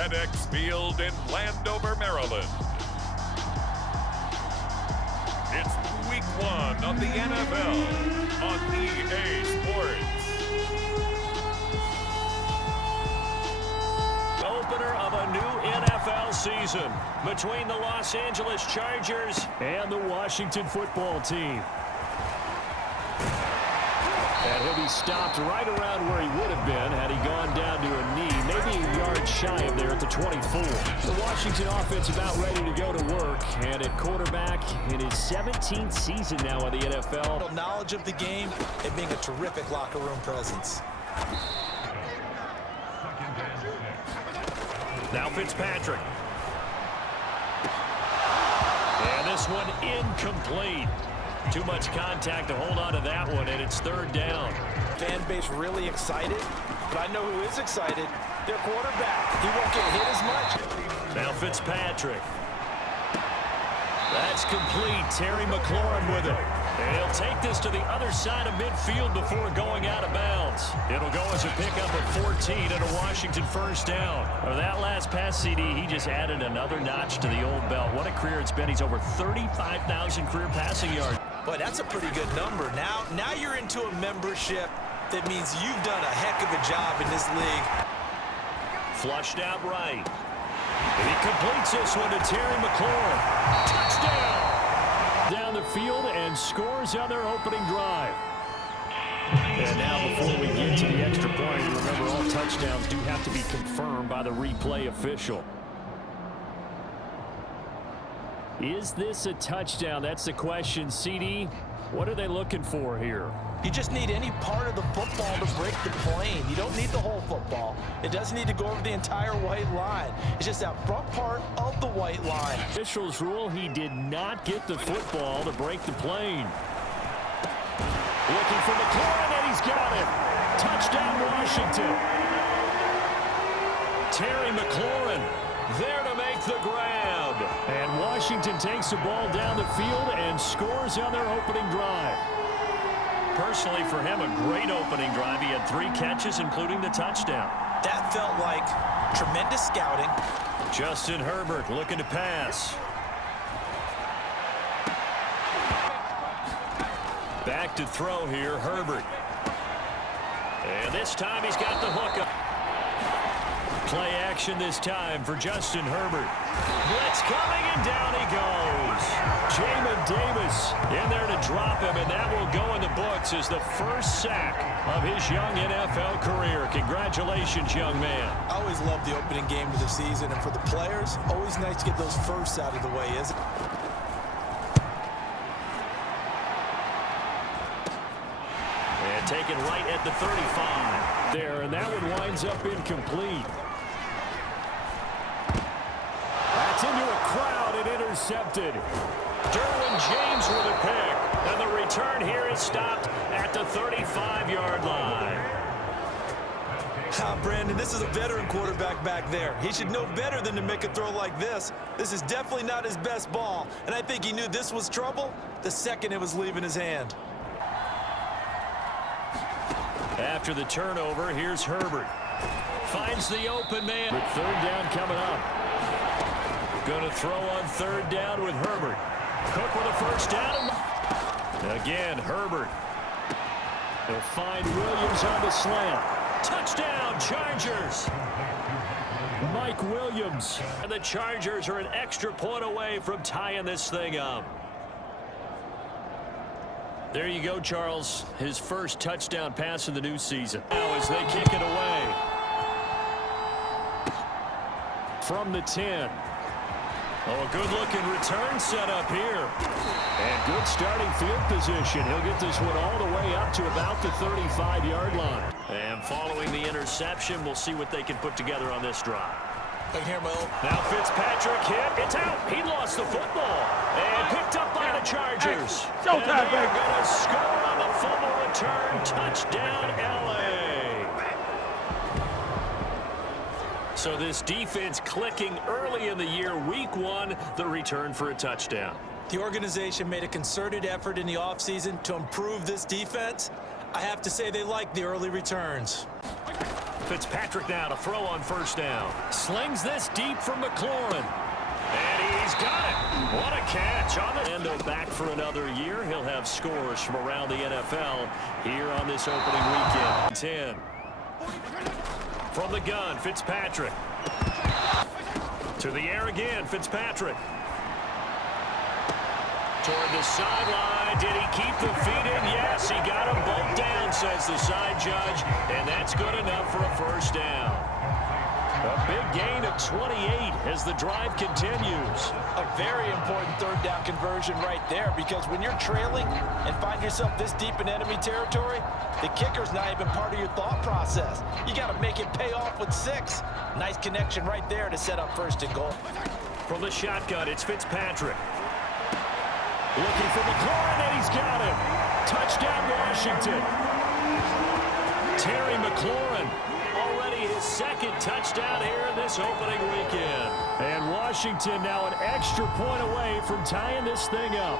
FedEx Field in Landover, Maryland. It's week 1 of the NFL on EA Sports. Opener of a new NFL season between the Los Angeles Chargers and the Washington football team. And he'll be stopped right around where he would have been had he gone down to a knee, maybe a yard shy of there at the 24. The Washington offense about ready to go to work, and at quarterback in his 17th season now in the NFL. Knowledge of the game and being a terrific locker room presence. Now Fitzpatrick. And this one incomplete. Too much contact to hold on to that one, and it's third down. Fan base really excited, but I know who is excited. Their quarterback. He won't get hit as much. Now Fitzpatrick. That's complete. Terry McLaurin with it. And he'll take this to the other side of midfield before going out of bounds. It'll go as a pickup of 14 and a Washington first down. Or that last pass CD, he just added another notch to the old belt. What a career it's been. He's over 35,000 career passing yards. Boy, that's a pretty good number. Now you're into a membership that means you've done a heck of a job in this league. Flushed out right. And he completes this one to Terry McLaurin. Touchdown! Down the field and scores on their opening drive. And now before we get to the extra point, remember all touchdowns do have to be confirmed by the replay official. Is this a touchdown? That's the question. CD, what are they looking for here? You just need any part of the football to break the plane. You don't need the whole football. It doesn't need to go over the entire white line. It's just that front part of the white line. Officials rule he did not get the football to break the plane. Looking for McLaurin, and he's got it. Touchdown, Washington. Terry McLaurin there to make the grab. And Washington takes the ball down the field and scores on their opening drive. Personally, for him, a great opening drive. He had 3 catches, including the touchdown. That felt like tremendous scouting. Justin Herbert looking to pass. Back to throw here, Herbert. And this time he's got the hook up. Play action this time for Justin Herbert. Blitz coming, and down he goes. Jamin Davis in there to drop him, and that will go in the books as the first sack of his young NFL career. Congratulations, young man. I always love the opening game of the season, and for the players, always nice to get those firsts out of the way, isn't it? And taken right at the 35 there, and that one winds up incomplete. That's into a crowd and intercepted. Derwin James with a pick, and the return here is stopped at the 35-yard line. Brandon, this is a veteran quarterback back there. He should know better than to make a throw like this. This is definitely not his best ball, and I think he knew this was trouble the second it was leaving his hand. After the turnover, here's Herbert. Finds the open man. With third down coming up. Going to throw on third down with Herbert. Cook with a first down. Again, Herbert. He'll find Williams on the slant. Touchdown, Chargers. Mike Williams. And the Chargers are an extra point away from tying this thing up. There you go, Charles. His first touchdown pass in the new season. Now as they kick it away. From the 10. Oh, a good-looking return set up here. And good starting field position. He'll get this one all the way up to about the 35-yard line. And following the interception, we'll see what they can put together on this drive. Now Fitzpatrick hit. It's out. He lost the football. And picked up by the Chargers. And they're going to score on the fumble return. Touchdown, L.A. So this defense clicking early in the year. Week 1, the return for a touchdown. The organization made a concerted effort in the offseason to improve this defense. I have to say they like the early returns. Fitzpatrick now to throw on first down. Slings this deep from McLaurin. And he's got it. What a catch on the end. Back for another year. He'll have scores from around the NFL here on this opening weekend. 10. From the gun, Fitzpatrick. To the air again, Fitzpatrick. Toward the sideline. Did he keep the feet in? Yes, he got them both down, says the side judge. And that's good enough for a first down. A big gain of 28 as the drive continues. A very important third down conversion right there, because when you're trailing and find yourself this deep in enemy territory, the kicker's not even part of your thought process. You got to make it pay off with 6. Nice connection right there to set up first and goal. From the shotgun, it's Fitzpatrick. Looking for McLaurin, and he's got him. Touchdown, Washington. Terry McLaurin. Already his second touchdown here in this opening weekend. And Washington now an extra point away from tying this thing up.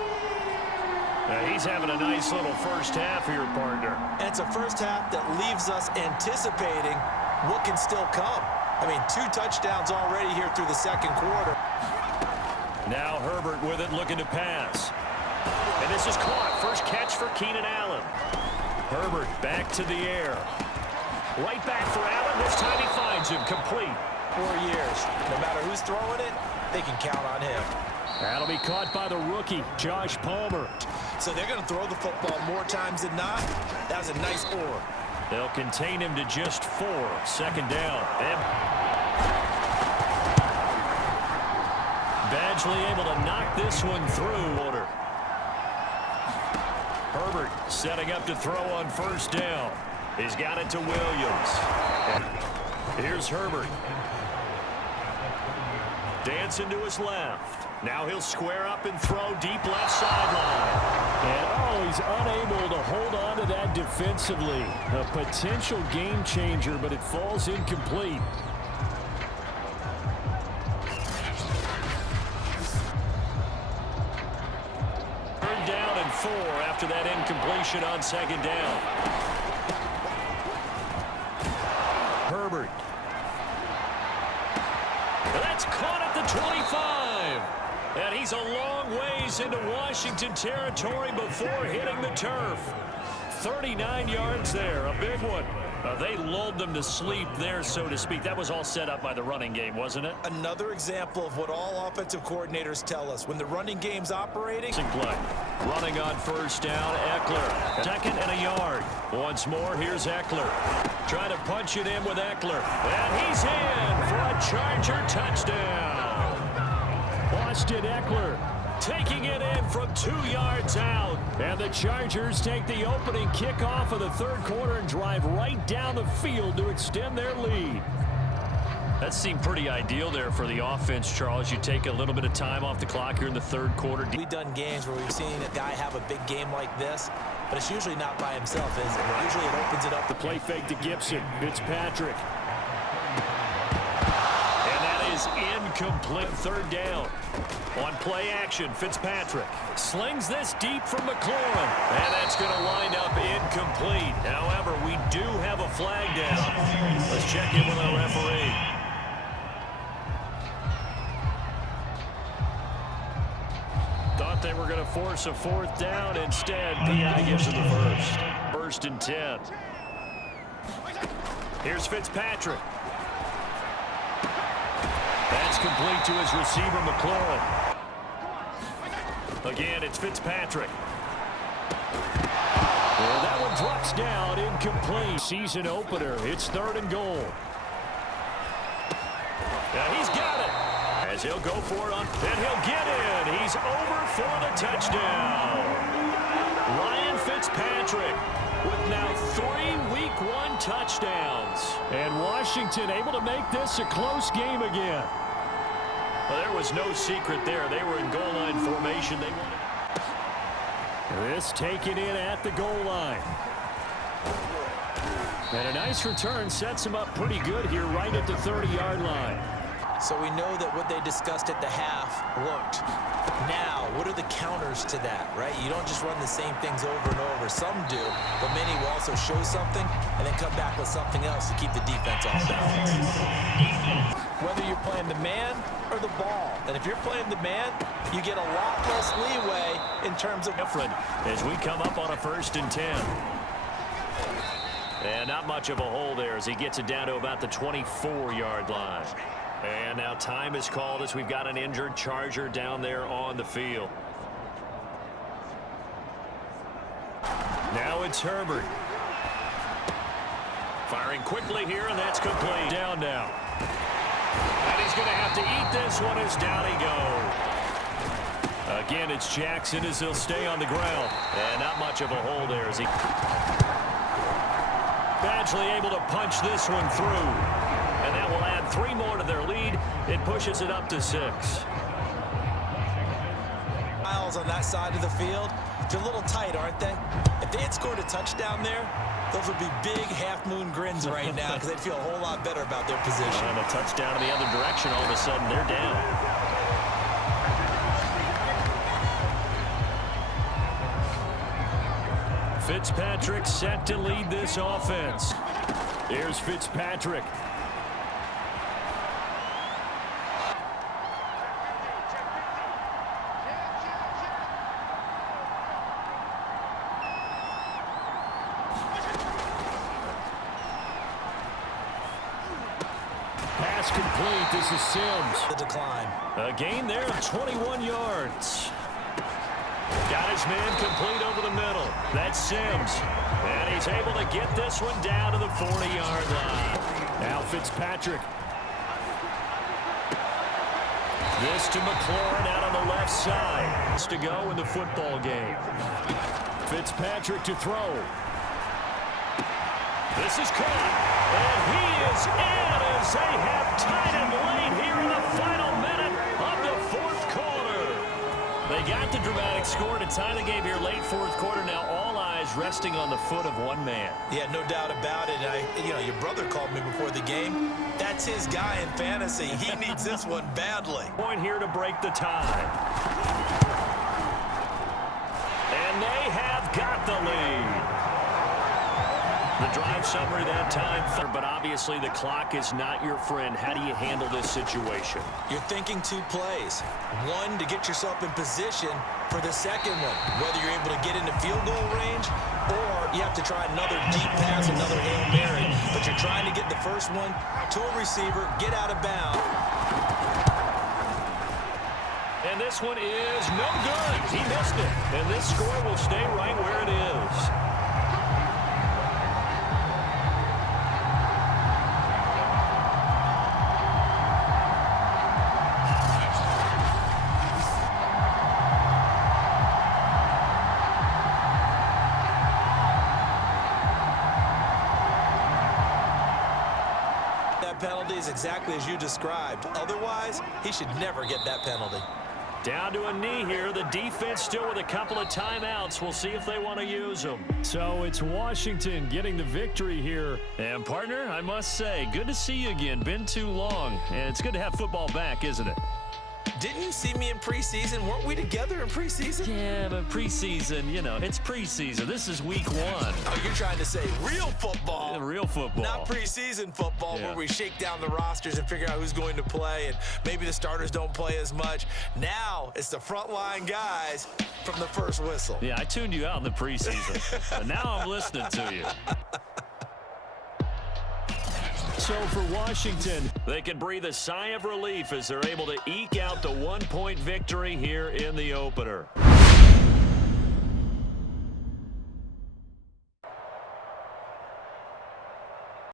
Now he's having a nice little first half here, partner. And it's a first half that leaves us anticipating what can still come. I mean, 2 touchdowns already here through the second quarter. Now Herbert with it, looking to pass. And this is caught. First catch for Keenan Allen. Herbert back to the air. Right back for Allen. This time he finds him complete. 4 years. No matter who's throwing it, they can count on him. That'll be caught by the rookie, Josh Palmer. So they're going to throw the football more times than not. That was a nice score. They'll contain him to just 4. Second down. Badgley able to knock this one through. Herbert setting up to throw on first down. He's got it to Williams. Here's Herbert. Dancing to his left. Now he'll square up and throw deep left sideline. And he's unable to hold on to that defensively. A potential game changer, but it falls incomplete. Third down and 4 after that incompletion on second down. Herbert. That's caught at the 25. And he's a long ways into Washington territory before hitting the turf. 39 yards there, a big one. They lulled them to sleep there, so to speak. That was all set up by the running game, wasn't it? Another example of what all offensive coordinators tell us. When the running game's operating. Play. Running on first down, Eckler. Second and a yard. Once more, here's Eckler. Trying to punch it in with Eckler. And he's in for a Charger touchdown. Austin Eckler taking it in from 2 yards out. And the Chargers take the opening kickoff of the third quarter and drive right down the field to extend their lead. That seemed pretty ideal there for the offense, Charles. You take a little bit of time off the clock here in the third quarter. We've done games where we've seen a guy have a big game like this, but it's usually not by himself, is it? Usually it opens it up. The play fake to Gibson. Fitzpatrick. And that is incomplete. Third down. On play action, Fitzpatrick slings this deep from McLaurin. And that's going to wind up incomplete. However, we do have a flag down. Let's check in with our referee. Thought they were going to force a fourth down. Instead, PI gives them the first. First and 10. Here's Fitzpatrick. That's complete to his receiver, McLaurin. Again, it's Fitzpatrick. Well, that one drops down, incomplete. Season opener. It's third and goal. Now he's got it. As he'll go for it, and he'll get in. He's over for the touchdown. Ryan Fitzpatrick with now 3 Week 1 touchdowns. And Washington able to make this a close game again. Well, there was no secret there. They were in goal line formation. They wanted this taken in at the goal line. And a nice return sets him up pretty good here right at the 30-yard line. So we know that what they discussed at the half worked. Now, what are the counters to that, right? You don't just run the same things over and over. Some do, but many will also show something and then come back with something else to keep the defense off balance. Whether you're playing the man or the ball, and if you're playing the man, you get a lot less leeway in terms of different as we come up on a 1st and 10. And not much of a hole there as he gets it down to about the 24-yard line. And now time is called as we've got an injured Charger down there on the field. Now it's Herbert. Firing quickly here, and that's complete. Down now. And he's going to have to eat this one as down he goes. Again, it's Jackson as he'll stay on the ground. And not much of a hole there as he... Badgley able to punch this one through. And that will add 3 more to their lead. It pushes it up to 6. Miles on that side of the field. They're a little tight, aren't they? If they had scored a touchdown there, those would be big half-moon grins right now because they'd feel a whole lot better about their position. And a touchdown in the other direction, all of a sudden they're down. Fitzpatrick set to lead this offense. Here's Fitzpatrick. Pass complete. This is Sims. The decline. A gain there of 21 yards. Got his man complete over the middle. That's Sims. And he's able to get this one down to the 40-yard line. Now Fitzpatrick. This to McLaurin out on the left side. To go in the football game. Fitzpatrick to throw. This is caught. And he is in as they have tied him late here in the final minute of the 4th quarter. They got the dramatic score to tie the game here late 4th quarter. Now all eyes resting on the foot of one man. Yeah, no doubt about it. Your brother called me before the game. That's his guy in fantasy. He needs this one badly. Point here to break the tie. And they have got the lead. The drive summary that time, but obviously the clock is not your friend. How do you handle this situation? You're thinking 2 plays. One, to get yourself in position for the second one, whether you're able to get into field goal range or you have to try another deep pass, another Hail Mary. But you're trying to get the first one to a receiver, get out of bounds. And this one is no good. He missed it. And this score will stay right where it is. Penalty is exactly as you described. Otherwise, he should never get that penalty. Down to a knee here. The defense still with a couple of timeouts. We'll see if they want to use them. So it's Washington getting the victory here. And partner, I must say, good to see you again. Been too long. And it's good to have football back, isn't it? Didn't you see me in preseason? Weren't we together in preseason? Yeah, but preseason, it's preseason. This is week 1. Oh, you're trying to say real football. Yeah, real football. Not preseason football where we shake down the rosters and figure out who's going to play and maybe the starters don't play as much. Now it's the frontline guys from the first whistle. Yeah, I tuned you out in the preseason. But now I'm listening to you. So for Washington, they can breathe a sigh of relief as they're able to eke out the 1-point victory here in the opener.